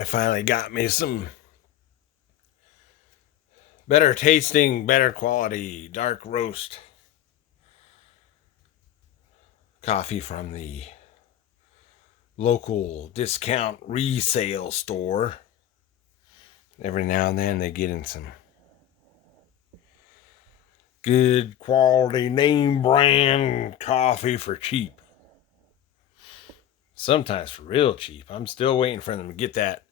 I finally got me some better tasting, better quality dark roast coffee from the local discount resale store. Every now and then they get in some good quality name brand coffee for cheap. Sometimes for real cheap. I'm still waiting for them to get that.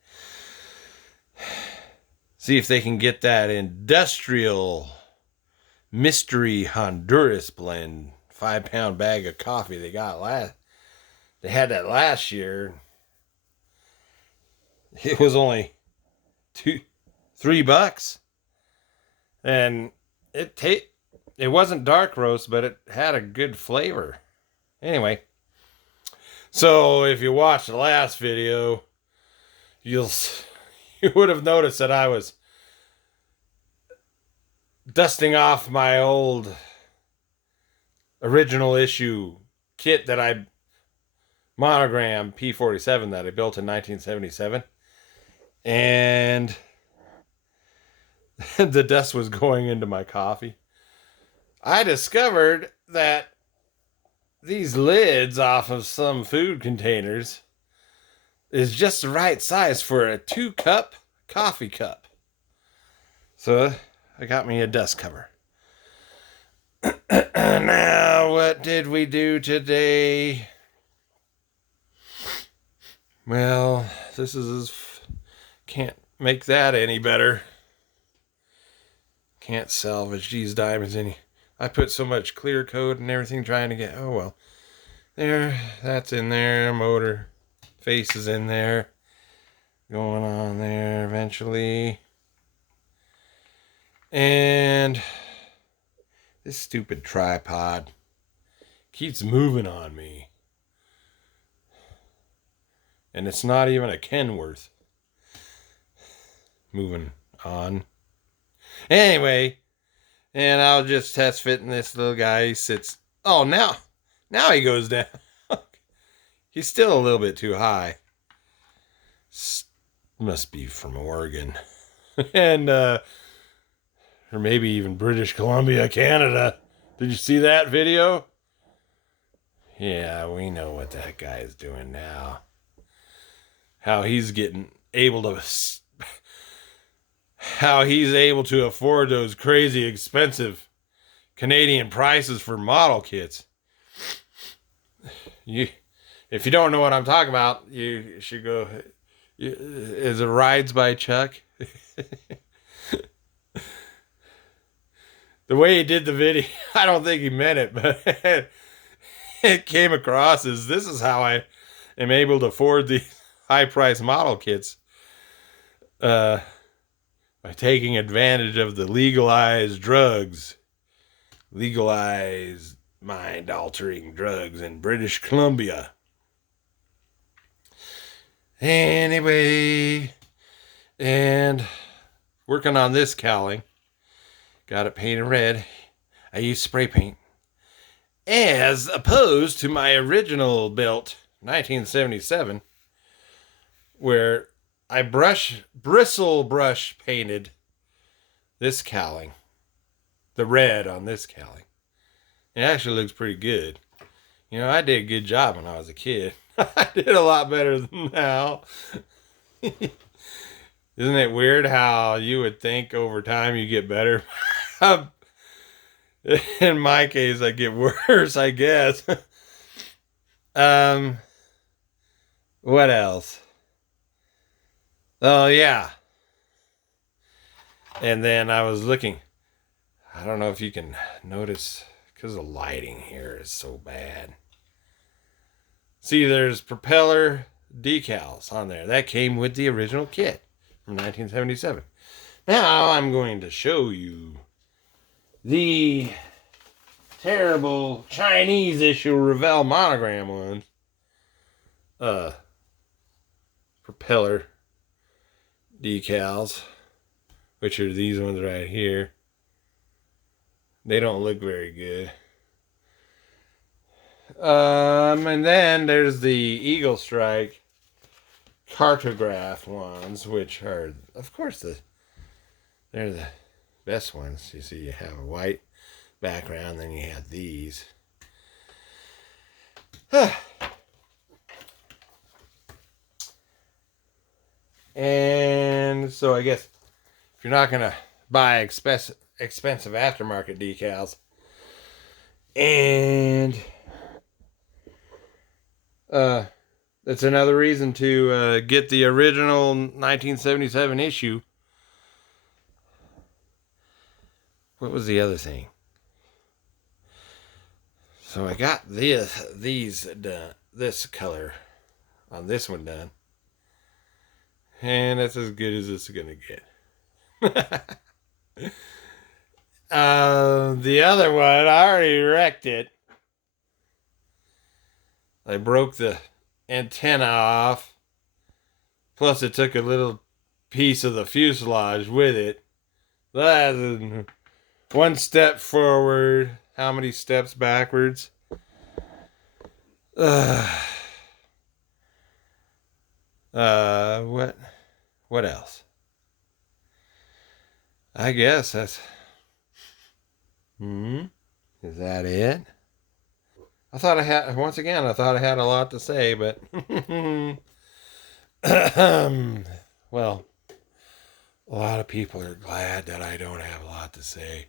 See if they can get that industrial mystery Honduras blend 5-pound bag of coffee they got last. They had that last year. It was only $3, and it wasn't dark roast, but it had a good flavor. Anyway, so if you watched the last video, you would have noticed that I was dusting off my old original issue kit that I Monogram P-47 that I built in 1977, and the dust was going into my coffee. I discovered that these lids off of some food containers is just the right size for a 2-cup coffee cup. So I got me a dust cover. Now, what did we do today? Well, this is can't make that any better. Can't salvage these diamonds any. I put so much clear coat and everything trying to get, oh well. There, that's in there. Motor face is in there. Going on there eventually. And this stupid tripod keeps moving on me. And it's not even a Kenworth. Moving on. Anyway, and I'll just test fitting this little guy. He sits. Oh, now he goes down. He's still a little bit too high. Must be from Oregon. And, or maybe even British Columbia, Canada. Did you see that video? Yeah, we know what that guy is doing now. How he's able to afford those crazy expensive Canadian prices for model kits. If you don't know what I'm talking about, you should go. Is it Rides by Chuck? The way he did the video, I don't think he meant it, but it came across as this is how I am able to afford these high-priced model kits. By taking advantage of the legalized drugs. Legalized mind-altering drugs in British Columbia. Anyway, and working on this cowling. Got it painted red. I use spray paint. As opposed to my original built 1977, where I bristle brush painted this cowling. The red on this cowling. It actually looks pretty good. You know, I did a good job when I was a kid. I did a lot better than now. Isn't it weird how you would think over time you get better? In my case, I get worse, I guess. What else? Oh, yeah. And then I was looking. I don't know if you can notice, because the lighting here is so bad. See, there's propeller decals on there. That came with the original kit from 1977. Now I'm going to show you the terrible Chinese issue Revell Monogram ones. Propeller decals, which are these ones right here. They don't look very good. And then there's the Eagle Strike cartograph ones, which are, of course, they're the best ones. You see, you have a white background, then you have these. And so I guess if you're not gonna buy expensive aftermarket decals, and that's another reason to get the original 1977 issue. What was the other thing? So I got these done, this color on this one done, and that's as good as it's gonna get. The other one, I already wrecked it. I broke the antenna off. Plus, it took a little piece of the fuselage with it. That's one step forward. How many steps backwards? What else? I guess that's... Is that it? I thought I had a lot to say, but well, a lot of people are glad that I don't have a lot to say.